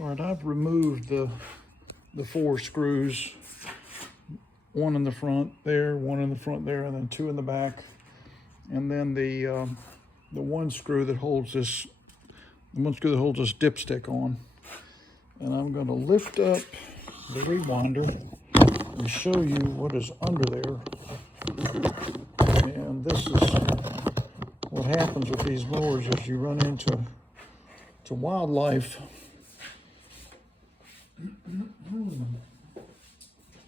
All right, I've removed the 4 screws, one in the front there, one in the front there, and then 2 in the back, and then the one screw that holds this dipstick on. And I'm going to lift up the rewinder and show you what is under there. And this is what happens with these mowers as you run into wildlife.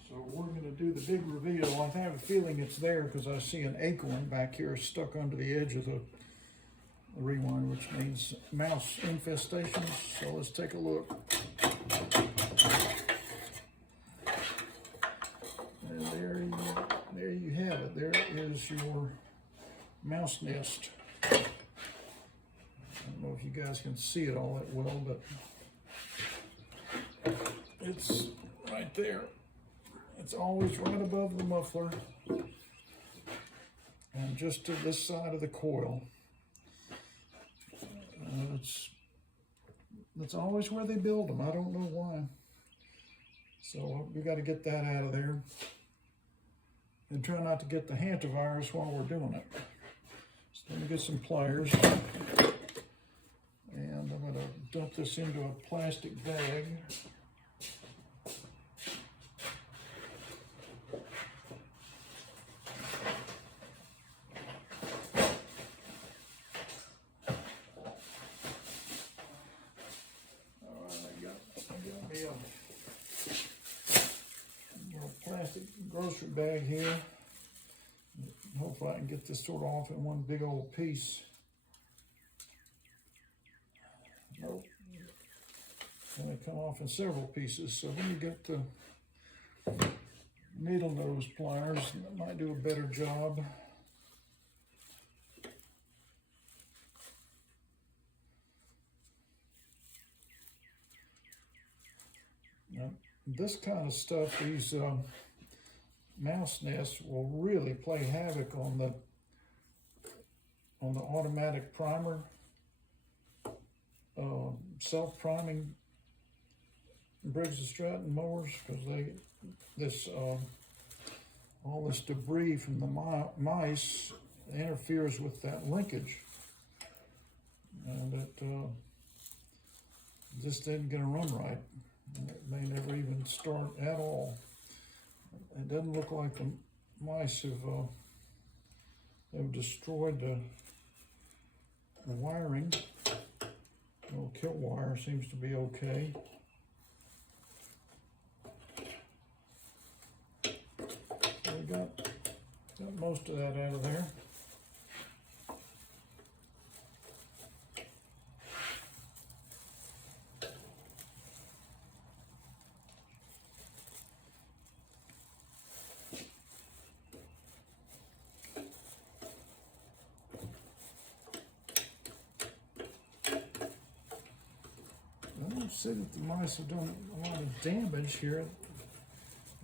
So we're going to do the big reveal. I have a feeling it's there because I see an acorn back here stuck under the edge of the rewind, which means mouse infestations. So let's take a look. And there you have it. There is your mouse nest. I don't know if you guys can see it all that well, but it's right there. It's always right above the muffler and just to this side of the coil. That's always where they build them. I don't know why. So we got to get that out of there and try not to get the hantavirus while we're doing it. So let me get some pliers, and I'm going to dump this into a plastic bag. Plastic grocery bag here. Hopefully I can get this sort of off in one big old piece. Nope. And they come off in several pieces. So when you get the needle nose pliers, that might do a better job. Now, this kind of stuff, these mouse nests will really play havoc on the automatic primer, self-priming Briggs & Stratton mowers, because all this debris from the mice interferes with that linkage, and it just isn't going to run right. It may never even start at all. It doesn't look like the mice have destroyed the wiring. The little kill wire seems to be okay. So we got most of that out of there. I don't see that the mice have done a lot of damage here,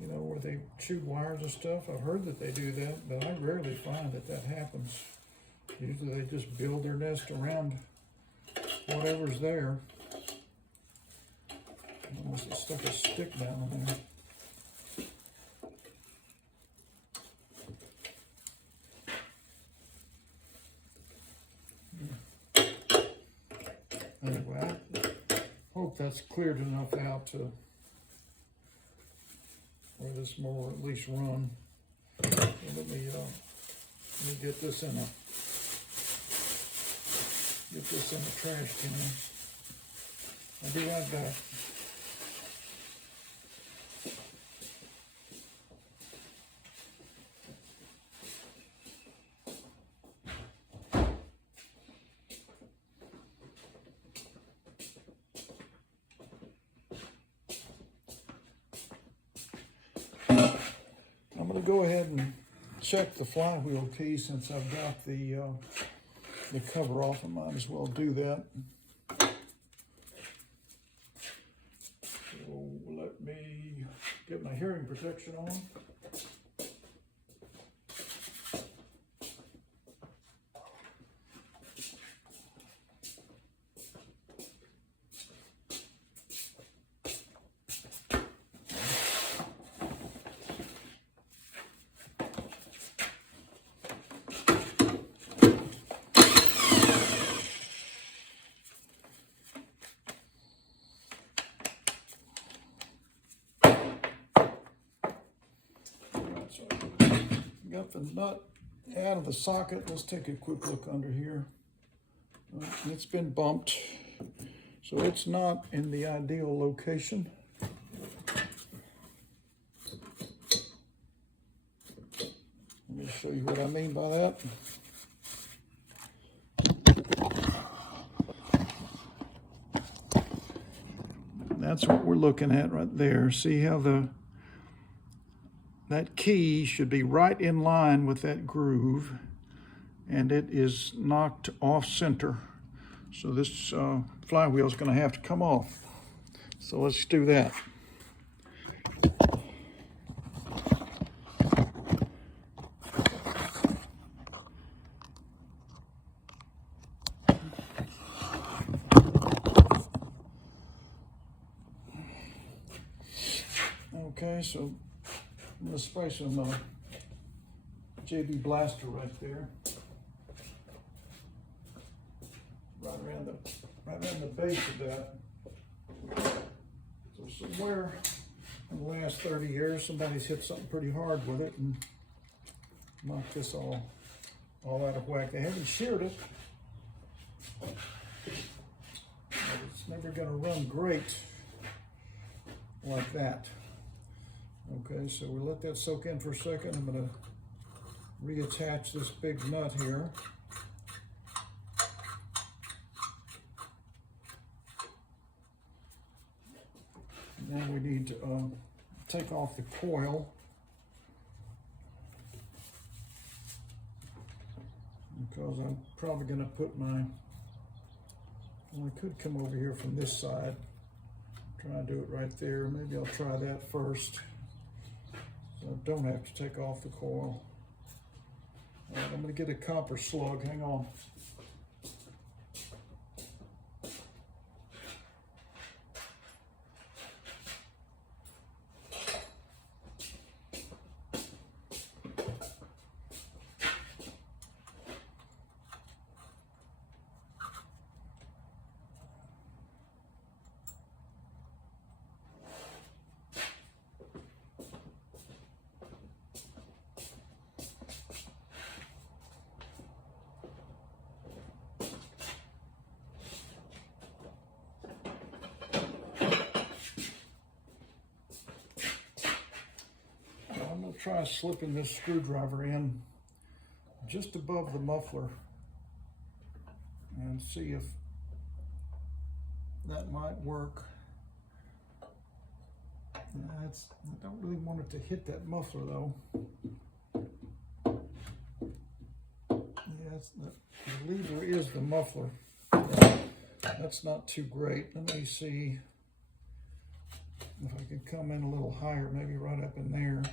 you know, where they chew wires and stuff. I've heard that they do that, but I rarely find that happens. Usually they just build their nest around whatever's there. Unless it stuck a stick down in there. Anyway, I hope that's cleared enough out to where this mower at least run. So let me get this in the trash can. I'll be right back. I'm going to go ahead and check the flywheel key since I've got the cover off. I might as well do that. So let me get my hearing protection on. Got the nut out of the socket. Let's take a quick look under here. It's been bumped, so it's not in the ideal location. Let me show you what I mean by that. That's what we're looking at right there. See how that key should be right in line with that groove, and it is knocked off center. So this flywheel is going to have to come off. So let's do that. Okay, so I'm going to spray some JB Blaster right there. Right around the base of that. So somewhere in the last 30 years, somebody's hit something pretty hard with it and knocked this all out of whack. They haven't sheared it, but it's never going to run great like that. Okay, so we let that soak in for a second. I'm going to reattach this big nut here. Now we need to take off the coil, because I'm probably going to put my, well, I could come over here from this side, try and do it right there. Maybe I'll try that first, so I don't have to take off the coil. All right, I'm going to get a copper slug, hang on. Try slipping this screwdriver in just above the muffler and see if that might work. I don't really want it to hit that muffler though. Yeah, the lever is the muffler. That's not too great. Let me see if I can come in a little higher, maybe right up in there.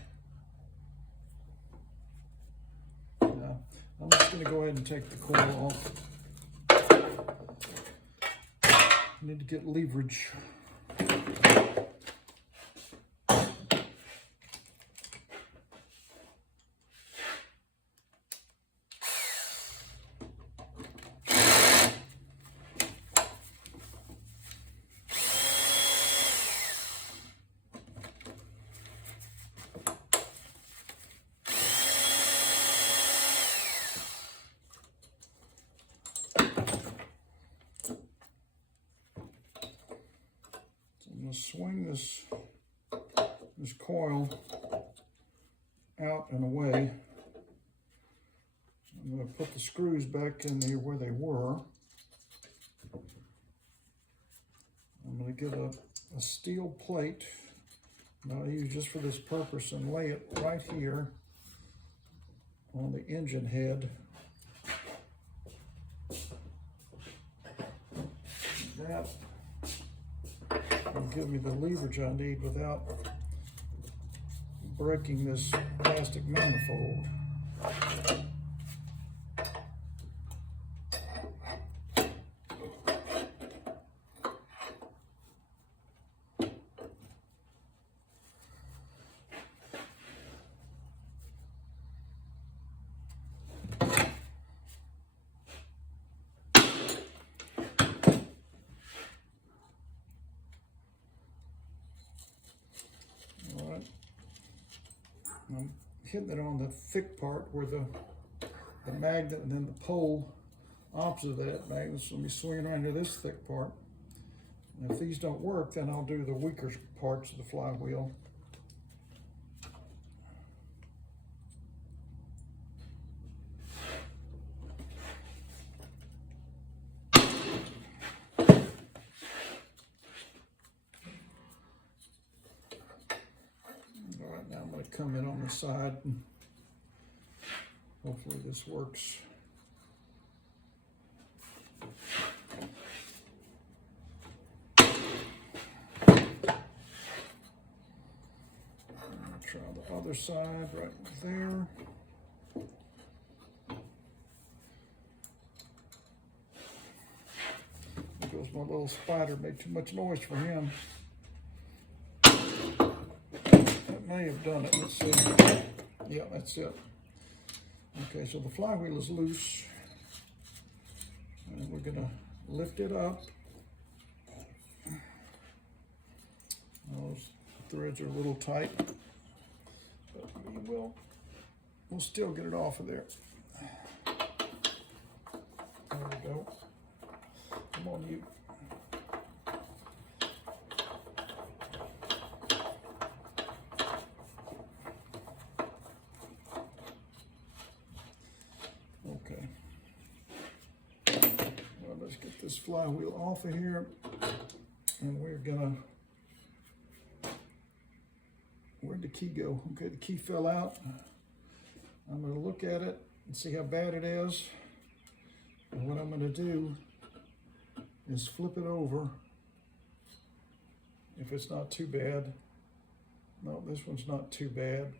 I'm just going to go ahead and take the coil off. I need to get leverage. Swing this coil out and away. I'm going to put the screws back in there where they were. I'm going to get a steel plate that I use just for this purpose and lay it right here on the engine head. That will give me the leverage I need without breaking this plastic manifold. hitting it on the thick part where the magnet and then the pole opposite of that magnet. So let me swing around to this thick part. And if these don't work, then I'll do the weaker parts of the flywheel. All right, now I'm going to come in on the side and hopefully this works. Try the other side right there. There goes my little spider, made too much noise for him. That may have done it, let's see. Yeah, that's it. Okay, so the flywheel is loose. And we're gonna lift it up. Those threads are a little tight. But we'll still get it off of there. There we go. Come on, you. Okay. Well, let's get this flywheel off of here, and we're gonna. Where'd the key go? Okay, the key fell out. I'm going to look at it and see how bad it is. And what I'm going to do is flip it over if it's not too bad. No, this one's not too bad.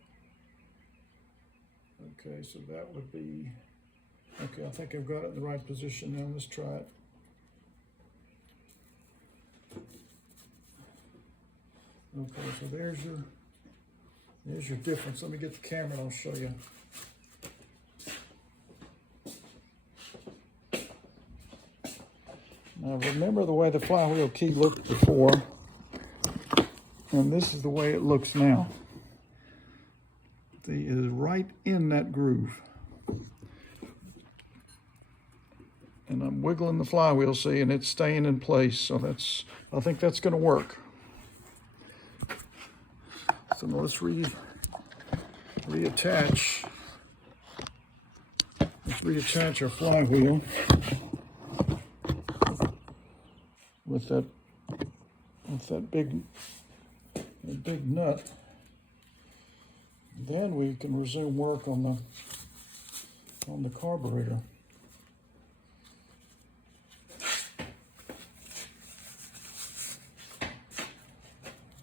Okay, so that would be, okay, I think I've got it in the right position now. Let's try it. Okay, so there's your difference. Let me get the camera and I'll show you. Now remember the way the flywheel key looked before, and this is the way it looks now. It is right in that groove. And I'm wiggling the flywheel, see, and it's staying in place. So I think that's gonna work. So now let's reattach. Let's reattach our flywheel with that big nut. Then we can resume work on the carburetor.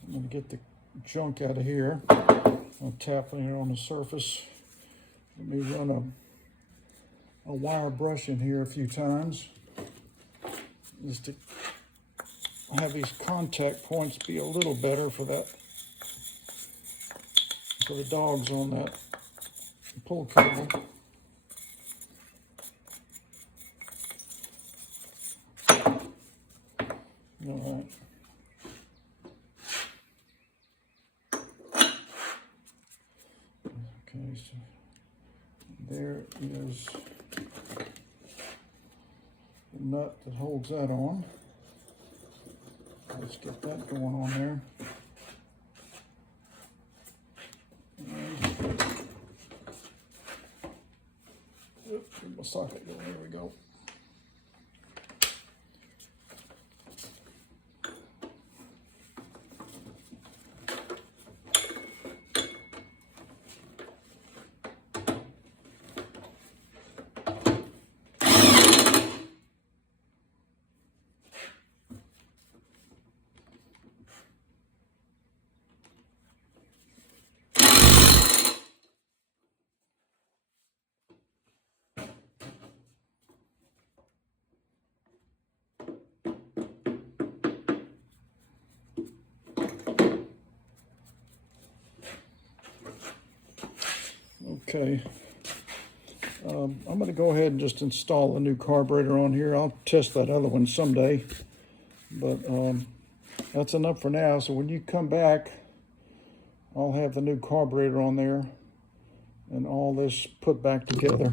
I'm gonna get the junk out of here. I'm tapping it on the surface. Let me run a wire brush in here a few times just to have these contact points be a little better for the dogs on that pull cable. All right. Okay, so there is the nut that holds that on. Let's get that going on there. Oops, where'd my socket go? There we go. Okay, I'm going to go ahead and just install a new carburetor on here. I'll test that other one someday, but that's enough for now. So when you come back, I'll have the new carburetor on there, and all this put back together.